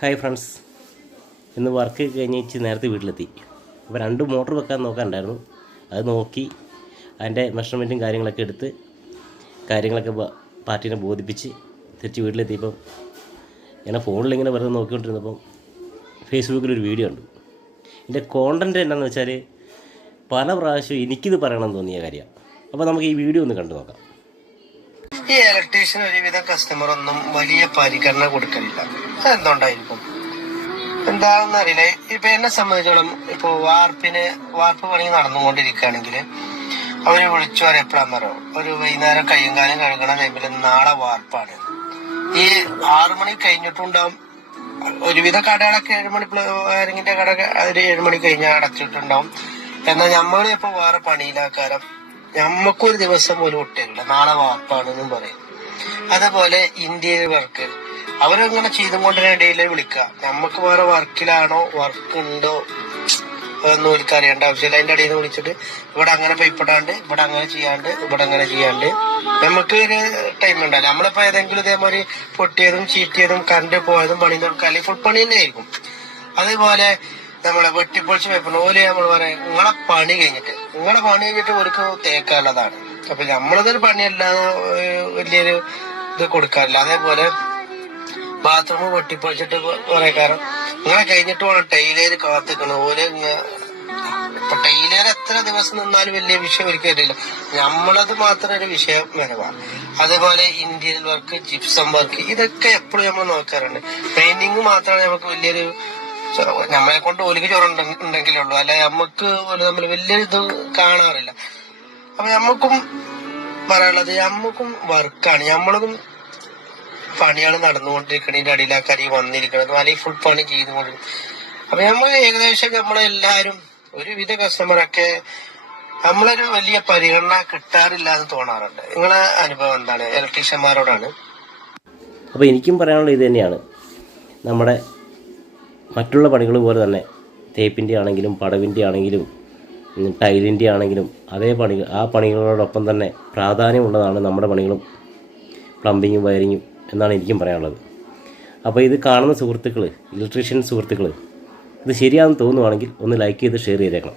Hi friends, ഇന്ന് work കഴിഞ്ഞിട്ട് നേരത്തെ വീട്ടിലെത്തി. അപ്പോൾ 2 മോട്ടർ വെക്കാൻ നോക്കാനുണ്ടായിരുന്നു. അത് നോക്കി അതിൻ്റെ മെഷർമെൻറ്റും കാര്യങ്ങളൊക്കെ എടുത്ത് കാര്യങ്ങളൊക്കെ പാർട്ടീനെ ബോധിപ്പിച്ച് തിരിച്ച് വീട്ടിലെത്തിയപ്പം ഇങ്ങനെ ഫോണിലിങ്ങനെ വെറുതെ നോക്കിക്കൊണ്ടിരുന്നപ്പം ഫേസ്ബുക്കിലൊരു വീഡിയോ ഉണ്ട്. ഇതിൻ്റെ കോണ്ടൻറ്റ് എന്താണെന്ന് വെച്ചാൽ പല പ്രാവശ്യം എനിക്കിത് പറയണമെന്ന് തോന്നിയ കാര്യമാണ്. അപ്പോൾ നമുക്ക് ഈ വീഡിയോ ഒന്ന് കണ്ടു നോക്കാം. ഈ ഇലക്ട്രീഷ്യൻ ഒരുവിധം കസ്റ്റമർ ഒന്നും വലിയ പരിഗണന കൊടുക്കലില്ല. എന്തുകൊണ്ടായിരിക്കും എന്താണെന്ന് അറിയില്ല. ഇപ്പൊ എന്നെ സംബന്ധിച്ചോളം ഇപ്പൊ വാർപ്പ് പണി നടന്നുകൊണ്ടിരിക്കുകയാണെങ്കിൽ അവര് വിളിച്ചു പറയാം എപ്പോഴാന്നറിയോ, ഒരു വൈകുന്നേരം കയ്യും കാലം കഴുകണ ടൈമിൽ നാളെ വാർപ്പാണ്. ഈ 6 മണി കഴിഞ്ഞിട്ടുണ്ടാവും. ഒരുവിധ കടകളൊക്കെ 7 മണി വയറിങ്ങിന്റെ കട ഒരു 7 മണി കഴിഞ്ഞാൽ അടച്ചിട്ടുണ്ടാവും. എന്നാൽ നമ്മളിപ്പോ വേറെ പണിയിലാക്കാരം ഞമ്മക്കൊരു ദിവസം പോലും ഒട്ടില്ല, നാളെ വാർപ്പാണെന്നും പറയും. അതേപോലെ ഇന്റീരിയർ വർക്ക് അവരങ്ങനെ ചെയ്തുകൊണ്ടിടയിൽ വിളിക്കുക, നമുക്ക് വേറെ വർക്കിലാണോ വർക്ക് ഉണ്ടോ അതൊന്നും എനിക്ക് അറിയേണ്ട ആവശ്യമില്ല. അതിന്റെ ഇടയിൽ നിന്ന് വിളിച്ചിട്ട് ഇവിടെ അങ്ങനെ പൈപ്പിടാണ്ട്, ഇവിടെ അങ്ങനെ ചെയ്യാണ്ട്, ഇവിടെ അങ്ങനെ ചെയ്യാണ്ട് നമുക്ക് ഒരു ടൈം ഉണ്ടല്ലോ. നമ്മളിപ്പോ ഏതെങ്കിലും ഇതേമാതിരി പൊട്ടിയതും ചീറ്റിയതും കറണ്ട് പോയതും പണി നോക്കുക, അല്ലെങ്കിൽ ഫുൾ പണി തന്നെ ആയിരിക്കും. അതേപോലെ നമ്മളെ വെട്ടിപ്പൊളിച്ച് വെക്കണം ഓല് നമ്മൾ പറയാം നിങ്ങളെ പണി കഴിഞ്ഞിട്ട് അവർക്ക് തേക്കാനുള്ളതാണ്. അപ്പൊ നമ്മളതൊരു പണിയല്ലാതെ വലിയൊരു ഇത് കൊടുക്കാറില്ല. അതേപോലെ ബാത്റൂം വെട്ടിപ്പൊളിച്ചിട്ട് കുറെ കാലം നിങ്ങളെ കഴിഞ്ഞിട്ട് വേണം ടൈലേര് കാത്തിക്കണം. ഓല് ഇപ്പൊ ടൈലേര് എത്ര ദിവസം നിന്നാലും വലിയ വിഷയം ഒരിക്കലും വരില്ല, നമ്മളത് മാത്രം ഒരു വിഷയം വരവാണ്. അതേപോലെ ഇന്റീരിയർ വർക്ക്, ജിപ്സം വർക്ക്, ഇതൊക്കെ എപ്പോഴും നമ്മൾ നോക്കാറുണ്ട്. പെയിന്റിങ് മാത്രമാണ് നമുക്ക് വലിയൊരു നമ്മളെ കൊണ്ട് ഓലിക്ക് ചോറുണ്ടെങ്കിലേ ഉള്ളൂ, അല്ലെ നമുക്ക് നമ്മൾ വലിയൊരു ഇത് കാണാറില്ല. അപ്പൊ നമ്മക്കും പറയാനുള്ളത് നമ്മക്കും വർക്കാണ്, നമ്മളതും പണിയാണ് നടന്നുകൊണ്ടിരിക്കണതിന്റെ അടിയിലാക്കാരി വന്നിരിക്കണത്, അല്ലെങ്കിൽ ഫുൾ പണി ചെയ്തുകൊണ്ടിരിക്കും. അപ്പൊ നമ്മൾ ഏകദേശം നമ്മളെല്ലാരും ഒരുവിധ കസ്റ്റമറൊക്കെ നമ്മളൊരു വലിയ പരിഗണന കിട്ടാറില്ല എന്ന് തോന്നാറുണ്ട്. നിങ്ങളെ അനുഭവം എന്താണ് ഇലക്ട്രീഷ്യന്മാരോടാണ്? അപ്പോൾ എനിക്കും പറയാനുള്ളത് ഇത് തന്നെയാണ്. നമ്മുടെ മറ്റുള്ള പണികൾ പോലെ തന്നെ തേപ്പിൻ്റെ ആണെങ്കിലും പടവിൻ്റെ ആണെങ്കിലും ടൈലിൻ്റെ ആണെങ്കിലും ആ പണികളോടൊപ്പം തന്നെ പ്രാധാന്യമുള്ളതാണ് നമ്മുടെ പണികളും പ്ലംബിങ്ങും വയറിങ്ങും എന്നാണ് എനിക്കും പറയാനുള്ളത്. അപ്പോൾ ഇത് കാണുന്ന സുഹൃത്തുക്കൾ, ഇലക്ട്രീഷ്യൻ സുഹൃത്തുക്കൾ, ഇത് ശരിയാണെന്ന് തോന്നുവാണെങ്കിൽ ഒന്ന് ലൈക്ക് ചെയ്ത് ഷെയർ ചെയ്തേക്കണം.